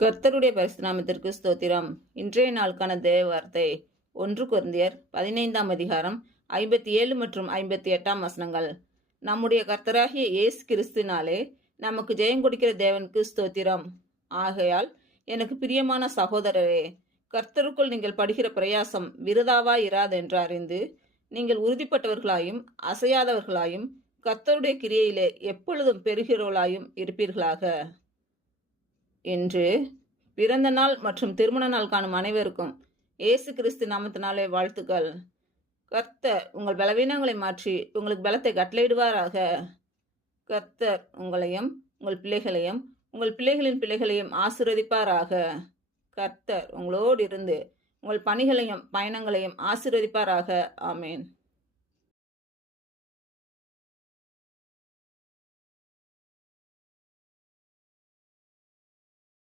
கர்த்தருடைய பரிசுத்த நாமத்திற்கு ஸ்தோத்திரம். இன்றைய நாளுக்கான தேவ வார்த்தை 1 கொரிந்தியர் 15ஆம் அதிகாரம் 57 மற்றும் 58ஆம் வசனங்கள். நம்முடைய கர்த்தராகிய இயேசு கிறிஸ்துவினாலே நமக்கு ஜெயம் கொடுக்கிற தேவனுக்கு ஸ்தோத்திரம். ஆகையால் எனக்கு பிரியமான சகோதரரே, கர்த்தருக்குள் நீங்கள் படுகிற பிரயாசம் விருதாவாய் இராது என்று அறிந்து நீங்கள் உறுதிப்பட்டவர்களாயும் அசையாதவர்களாயும் கர்த்தருடைய கிரியையிலே எப்பொழுதும் பெறுகிறவர்களாயும் இருப்பீர்களாக என்று பிறந்த நாள் மற்றும் திருமண நாள் காணும் அனைவருக்கும் இயேசு கிறிஸ்து நாமத்தினாலே வாழ்த்துக்கள். கர்த்தர் உங்கள் பலவீனங்களை மாற்றி உங்களுக்கு பலத்தை கட்டளையிடுவாராக. கர்த்தர் உங்களையும் உங்கள் பிள்ளைகளையும் உங்கள் பிள்ளைகளின் பிள்ளைகளையும் ஆசீர்வதிப்பாராக. கர்த்தர் உங்களோடு இருந்து உங்கள் பணிகளையும் பயணங்களையும் ஆசீர்வதிப்பாராக. ஆமேன்.